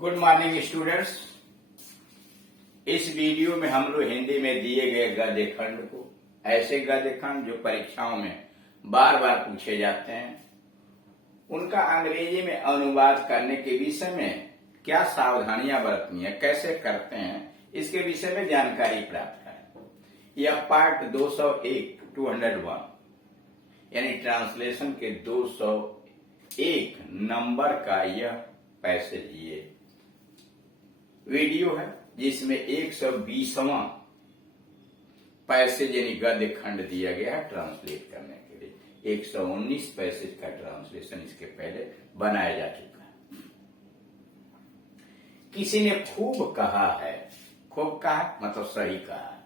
Good morning students. इस video में हम लोग हिंदी में दिए गए गद्य खंड को, ऐसे गद्य खंड जो परीक्षाओं में बार बार पूछे जाते हैं, उनका अंग्रेजी में अनुवाद करने के विषय में क्या सावधानियां बरतनी है, कैसे करते हैं, इसके विषय में जानकारी प्राप्त करें। यह पार्ट 201 यानी ट्रांसलेशन के 201 नंबर का यह पैसेज ये वीडियो है, जिसमें 120वां पैसेज यानी गद्य खंड दिया गया है ट्रांसलेट करने के लिए। 119 पैसेज का ट्रांसलेशन इसके पहले बनाया जा चुका है। किसी ने खूब कहा है, खूब कहा मतलब सही कहा है।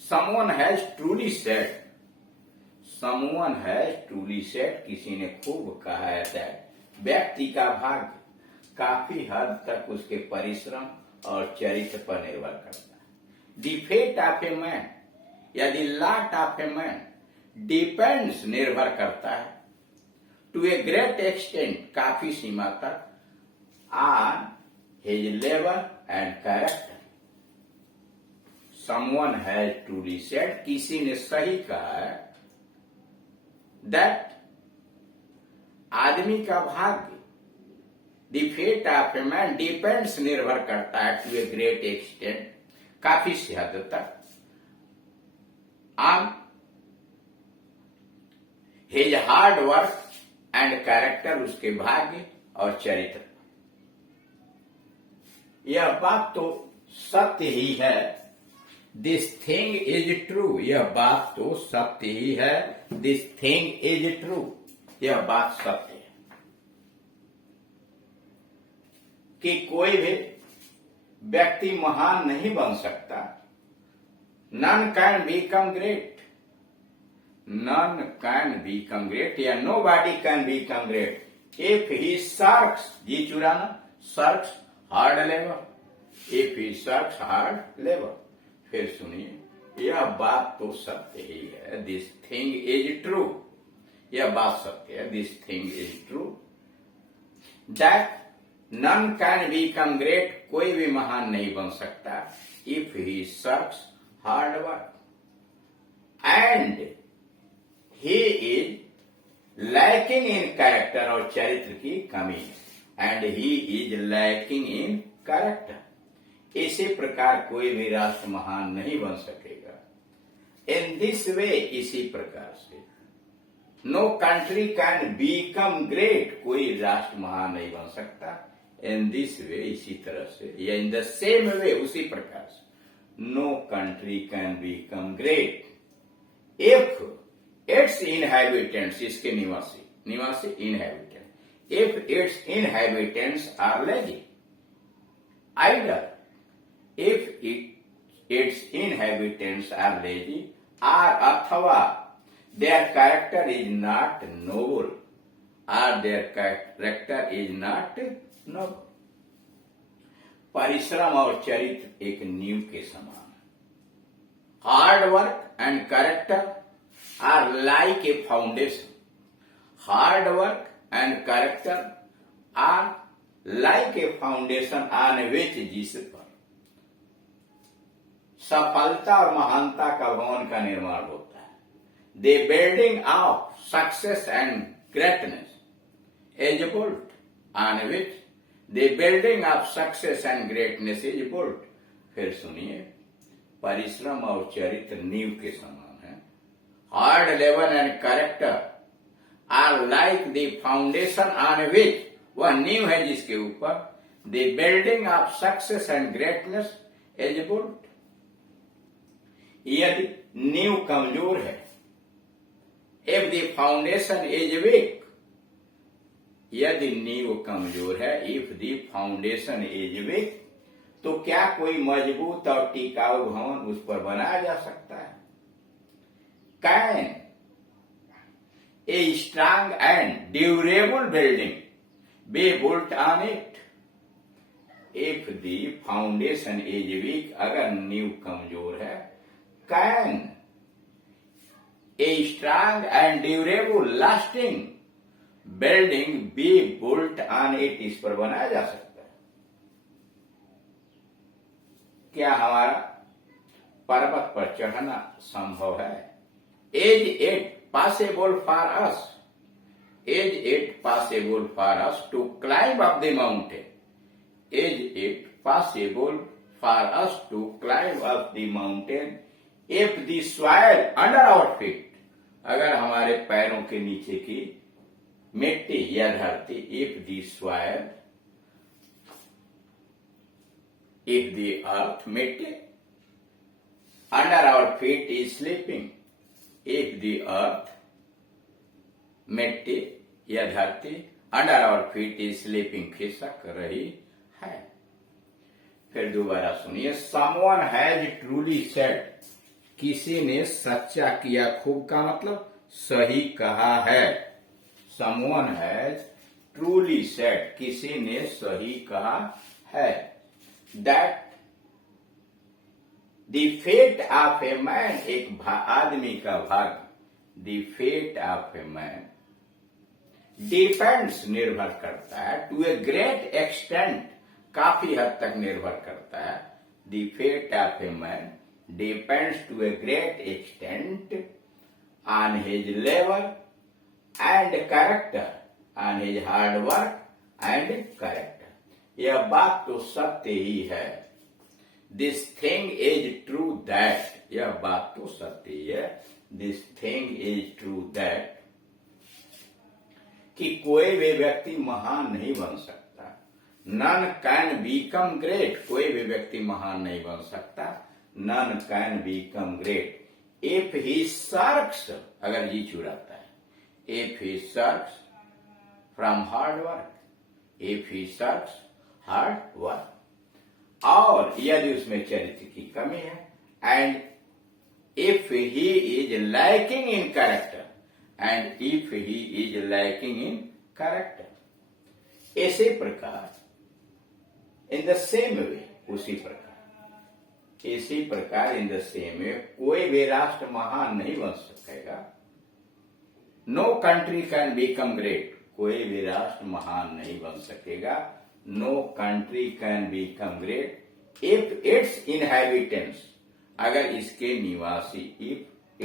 Someone has truly said, someone has truly said, किसी ने खूब कहा है that व्यक्ति का भाग्य काफी हद तक उसके परिश्रम और चरित्र पर निर्भर करता है। The fate of a man या the lot of a man depends निर्भर करता है to a great extent काफी सीमा तक on his level and character। Someone has truly said, किसी ने सही कहा है that आदमी का भाग्य The fate of a man depends निर्भर करता है to a great extent काफी हद तक on his hard work and character उसके भाग्य और चरित्र। यह बात तो सत्य ही है। This thing is true, यह बात तो सत्य ही है। This thing is true, यह बात सत्य है कि कोई भी व्यक्ति महान नहीं बन सकता। None can become great, none can become great या nobody can become great if he searches, जी चुराना, search hard labor, if he search hard labor। फिर सुनिए, यह बात तो सत्य ही है। This thing is true, यह बात सत्य है। This thing is true that none can become great, कोई भी महान नहीं बन सकता if he searches hard work and he is lacking in character और चरित्र की कमी है। and he is lacking in character, इसी प्रकार कोई भी राष्ट्र महान नहीं बन सकेगा। in this way, इसी प्रकार से no country can become great, कोई राष्ट्र महान नहीं बन सकता। in this way, इसी तरह से या in the same way, उसी प्रकार से no country can become great if its inhabitants, इसके निवासी inhabitants, if its inhabitants are lazy, either if its inhabitants are lazy or अथवा their character is not noble or their character is not noble। परिश्रम और चरित्र एक नींव के समान है। Hard work and character are like a foundation, hard work and character are like a foundation on which, जिस पर सफलता और महानता का भवन का निर्माण होता है। The building of success and greatness is built on which, the building of success and greatness is built. फिर सुनिए, परिश्रम और चरित्र नींव के समान है। हार्ड लेवल and character are like the foundation on which, वह नींव है जिसके ऊपर the building of success and greatness is built. यदि नींव कमजोर है, if the foundation is weak, यदि नींव कमजोर है, if the foundation is week, तो क्या कोई मजबूत और टिकाऊ भवन उस पर बनाया जा सकता है? Can a strong and durable building be built on it if the foundation is weak, अगर नींव कमजोर है, can a strong and durable lasting building be built on it, इस पर बनाया जा सकता है। क्या हमारा पर्वत पर चढ़ना संभव है? Is it possible for us? Is it possible for us to climb up the mountain? Is it possible for us to climb up the mountain if the soil under our feet, अगर हमारे पैरों के नीचे की मिट्टी या धरती, if the soil, if the earth, मिट्टी, under our feet is sleeping, if the earth, मिट्टी या धरती under our feet is sleeping, खिसक रही है। फिर दोबारा सुनिए, समवन हैज ट्रूली सेड, किसी ने सच्चा किया खूब का मतलब सही कहा है। समवन हैज ट्रूली सेड, किसी ने सही कहा है। That the fate of a man, एक आदमी का भाग्य, the fate of a man depends, निर्भर करता है, टू ए ग्रेट एक्सटेंट, काफी हद तक निर्भर करता है। The fate of a man depends to a great extent on his labour and character, on his hard work and character. यह बात तो सत्य ही है। This thing is true that, यह बात तो सत्य ही है। This thing is true that, कि कोई भी व्यक्ति महान नहीं बन सकता। नन कैन बीकम ग्रेट, कोई भी व्यक्ति महान नहीं बन सकता। None can become great if he shirks, अगर जी चुराता है, if he shirks from hard work, if he shirks hard work, और यदि उसमें चरित्र की कमी है, and if he is lacking in character, and if he is lacking in character, ऐसे प्रकार, in the same way, उसी प्रकार, इसी प्रकार in the same way, कोई भी राष्ट्र महान नहीं बन सकेगा। No country can become great, कोई भी राष्ट्र महान नहीं बन सकेगा। No country can become great if its inhabitants, अगर इसके निवासी, if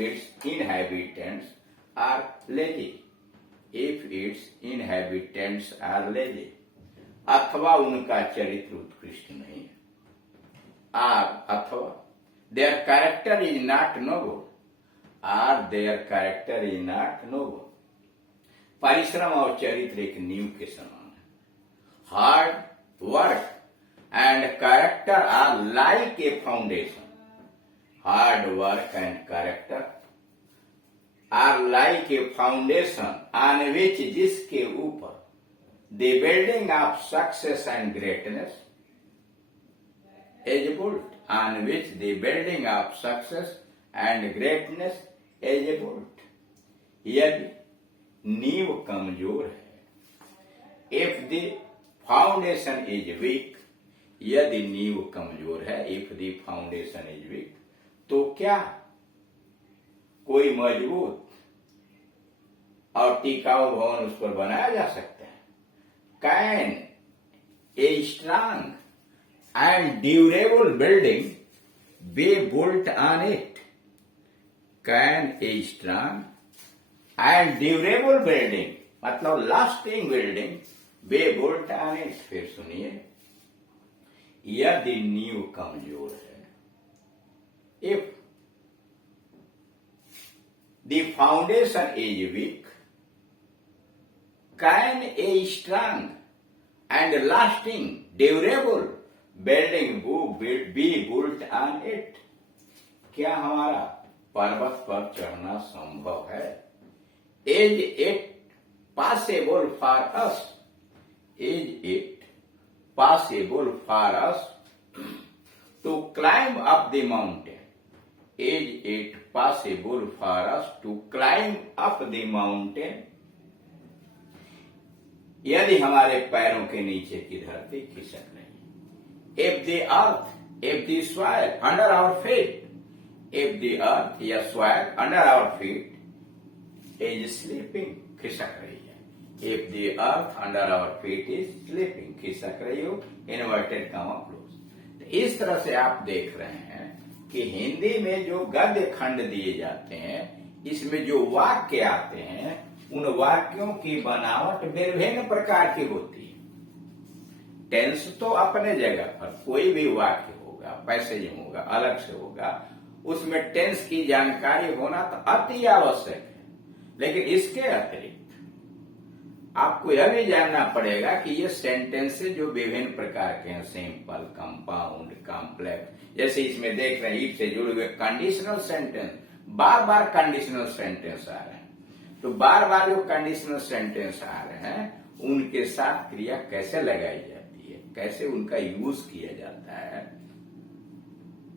its inhabitants are lazy, if its inhabitants are lazy, अथवा उनका चरित्र उत्कृष्ट नहीं है, अथवा their character is not noble, or their character is not noble, परिश्रम और चरित्र एक नींव के समान है। Hard work and character are like a foundation, hard work and character are like a foundation on which, जिसके ऊपर, the building of success and greatness is built, on which the building of success and greatness is built। यदि नींव कमजोर है, if the foundation is weak, यदि नींव कमजोर है, if the foundation is weak, तो क्या कोई मजबूत और टिकाऊ भवन उस पर बनाया जा सकता है? Can a strong and durable building be built on it, can a strong and durable building, मतलब lasting building, be built on it. फिर सुनिए, यदि नींव कमजोर है, if the foundation is weak, can a strong and lasting, durable building be built on it? क्या हमारा पर्वत पर चढ़ना संभव है? Is it possible for us? Is it possible for us to climb up the mountain? Is it possible for us to climb up the mountain? यदि हमारे पैरों के नीचे की धरती खिसक रही, if the earth, if the soil under our feet, if the earth या soil under our feet is sleeping, खिसक रही है, if the earth under our feet is sleeping, खिसक रही हो, inverted comma close, इस तरह से आप देख रहे हैं कि हिंदी में जो गद्य खंड दिए जाते हैं, इसमें जो वाक्य आते हैं, उन वाक्यों की बनावट विभिन्न प्रकार की होती है। टेंस तो अपने जगह पर कोई भी वाक्य होगा, पैसेज होगा, अलग से होगा, उसमें टेंस की जानकारी होना तो अति आवश्यक है। लेकिन इसके अतिरिक्त आपको यह भी जानना पड़ेगा कि ये सेंटेंसेस जो विभिन्न प्रकार के हैं, सिंपल, कंपाउंड, कॉम्प्लेक्स, जैसे इसमें देख रहे हैं इफ से जुड़े हुए कंडीशनल सेंटेंस, बार बार कंडीशनल सेंटेंस आ रहे हैं। तो बार बार जो कंडीशनल सेंटेंस आ रहे हैं, उनके साथ क्रिया कैसे लगाई जाती है, कैसे उनका यूज किया जाता है।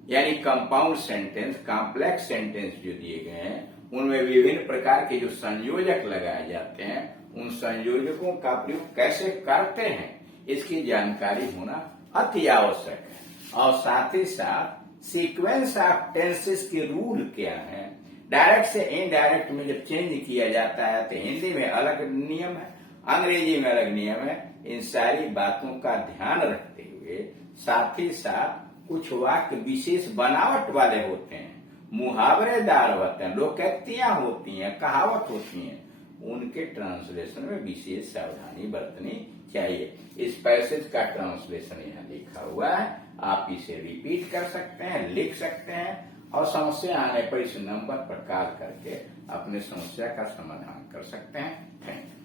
यानी कंपाउंड सेंटेंस, कॉम्प्लेक्स सेंटेंस जो दिए गए हैं, उनमें विभिन्न प्रकार के जो संयोजक लगाए जाते हैं, उन संयोजकों का प्रयोग कैसे करते हैं, इसकी जानकारी होना अति आवश्यक है। और साथ ही साथ सीक्वेंस ऑफ टेंसेस के रूल क्या है, डायरेक्ट से इनडायरेक्ट में जब चेंज किया जाता है तो हिंदी में अलग नियम है, अंग्रेजी में अलग नियम है। इन सारी बातों का ध्यान रखते हुए साथ ही साथ कुछ वाक्य विशेष बनावट वाले होते हैं, मुहावरेदार होते हैं, लोकोक्तियां होती हैं, कहावत होती हैं, उनके ट्रांसलेशन में विशेष सावधानी बरतनी चाहिए। इस पैसेज का ट्रांसलेशन यहाँ लिखा हुआ है, आप इसे रिपीट कर सकते हैं, लिख सकते हैं, और समस्या आने पर इस नंबर पर कॉल करके अपने समस्या का समाधान कर सकते हैं। Thank you.